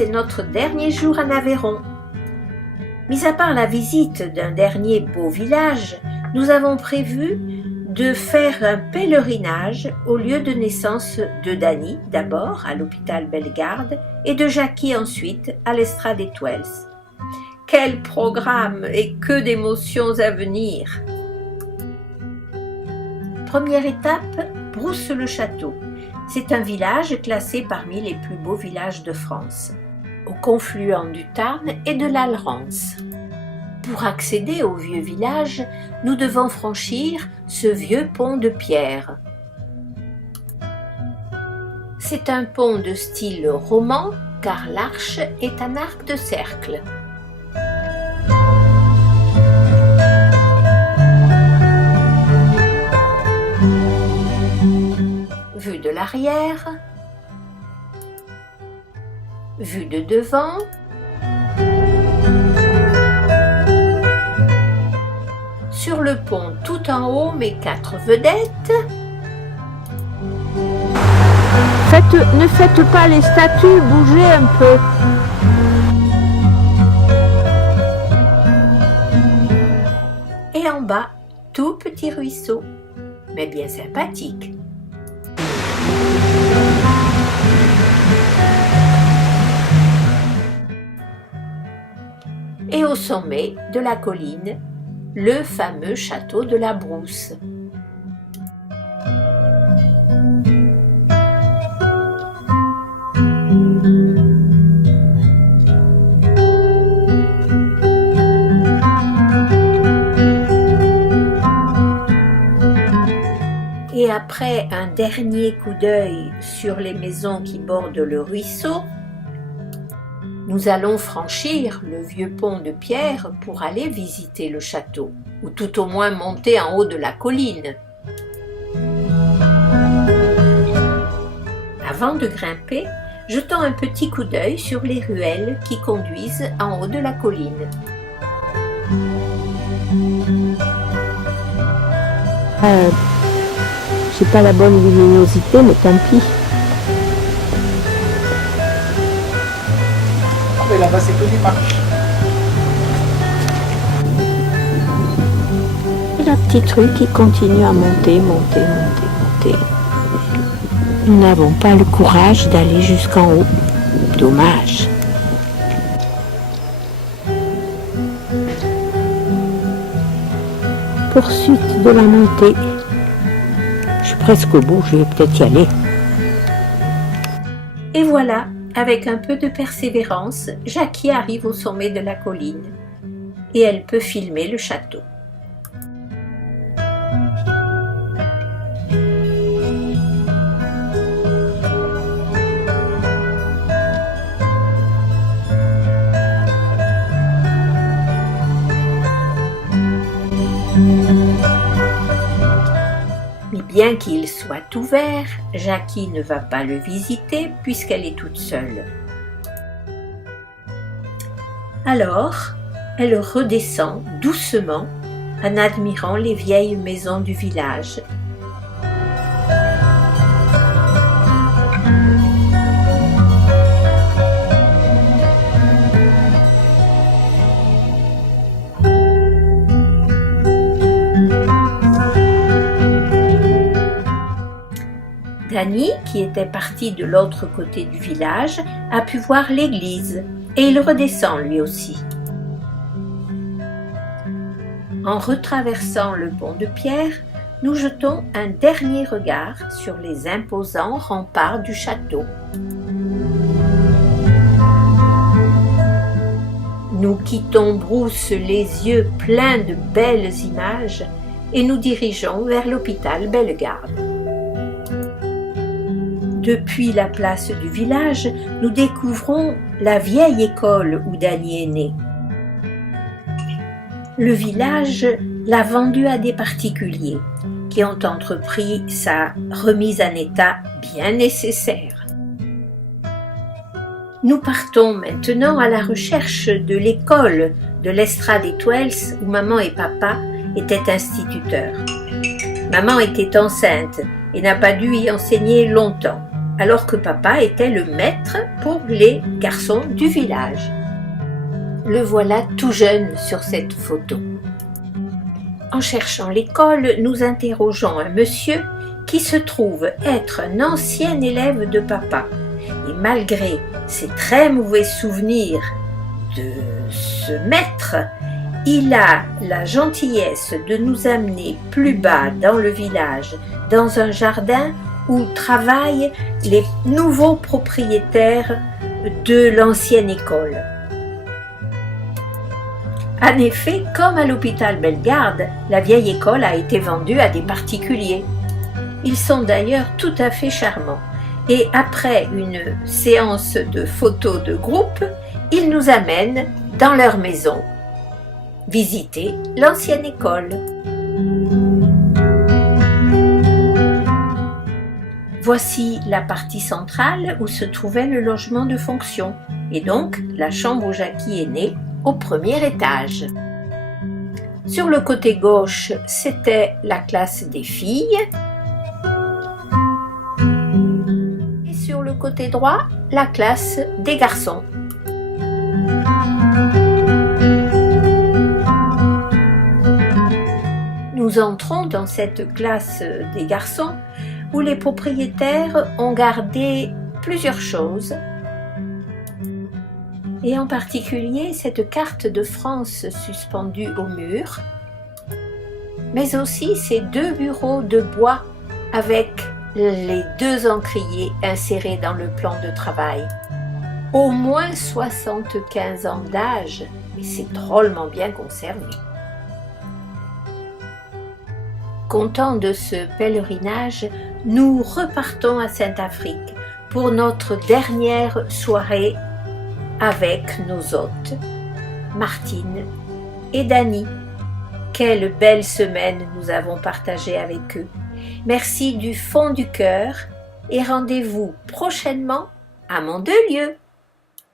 c'est notre dernier jour en Aveyron. Mis à part la visite d'un dernier beau village, nous avons prévu de faire un pèlerinage au lieu de naissance de Dany, d'abord à l'hôpital Bellegarde, et de Jackie ensuite à l'Estrade Étoiles. Quel programme et que d'émotions à venir! Première étape, Brousse-le-Château. C'est un village classé parmi les plus beaux villages de France, au confluent du Tarn et de l'Alrance. Pour accéder au vieux village, nous devons franchir ce vieux pont de pierre. C'est un pont de style roman car l'arche est un arc de cercle. Vue de l'arrière, vue de devant, sur le pont tout en haut mes 4 vedettes. Ne faites pas les statues bouger un peu. Et en bas, tout petit ruisseau, mais bien sympathique. Et au sommet de la colline, le fameux château de la Brousse. Et après un dernier coup d'œil sur les maisons qui bordent le ruisseau, nous allons franchir le vieux pont de pierre pour aller visiter le château, ou tout au moins monter en haut de la colline. Avant de grimper, jetons un petit coup d'œil sur les ruelles qui conduisent en haut de la colline. J'ai pas la bonne luminosité, mais tant pis. Là-bas, c'est que des marches. Et la petite rue qui continue à monter. Nous n'avons pas le courage d'aller jusqu'en haut. Dommage. Poursuite de la montée. Je suis presque au bout, je vais peut-être y aller. Et voilà, avec un peu de persévérance, Jackie arrive au sommet de la colline et elle peut filmer le château. Mais bien qu'il soit ouvert, Jackie ne va pas le visiter puisqu'elle est toute seule. Alors, elle redescend doucement en admirant les vieilles maisons du village. Dany, qui était parti de l'autre côté du village, a pu voir l'église et il redescend lui aussi. En retraversant le pont de pierre, nous jetons un dernier regard sur les imposants remparts du château. Nous quittons Brousse les yeux pleins de belles images et nous dirigeons vers l'hôpital Bellegarde. Depuis la place du village, nous découvrons la vieille école où Dany est né. Le village l'a vendue à des particuliers qui ont entrepris sa remise en état bien nécessaire. Nous partons maintenant à la recherche de l'école de l'Estrade Étoiles où maman et papa étaient instituteurs. Maman était enceinte et n'a pas dû y enseigner longtemps. alors que papa était le maître pour les garçons du village. Le voilà tout jeune sur cette photo. En cherchant l'école, nous interrogeons un monsieur qui se trouve être un ancien élève de papa. Et malgré ses très mauvais souvenirs de ce maître, il a la gentillesse de nous amener plus bas dans le village, dans un jardin où travaillent les nouveaux propriétaires de l'ancienne école. En effet, comme à l'hôpital Bellegarde, la vieille école a été vendue à des particuliers. Ils sont d'ailleurs tout à fait charmants. Et après une séance de photos de groupe, ils nous amènent dans leur maison visiter l'ancienne école. Voici la partie centrale où se trouvait le logement de fonction et donc la chambre où Jackie est née au premier étage. Sur le côté gauche, c'était la classe des filles. Et sur le côté droit, la classe des garçons. Nous entrons dans cette classe des garçons où les propriétaires ont gardé plusieurs choses, et en particulier cette carte de France suspendue au mur, mais aussi ces deux bureaux de bois avec les deux encriers insérés dans le plan de travail. Au moins 75 ans d'âge, et c'est drôlement bien conservé. Content de ce pèlerinage, nous repartons à Saint-Affrique pour notre dernière soirée avec nos hôtes, Martine et Dany. Quelle belle semaine nous avons partagée avec eux. Merci du fond du cœur et rendez-vous prochainement à Mandelieu.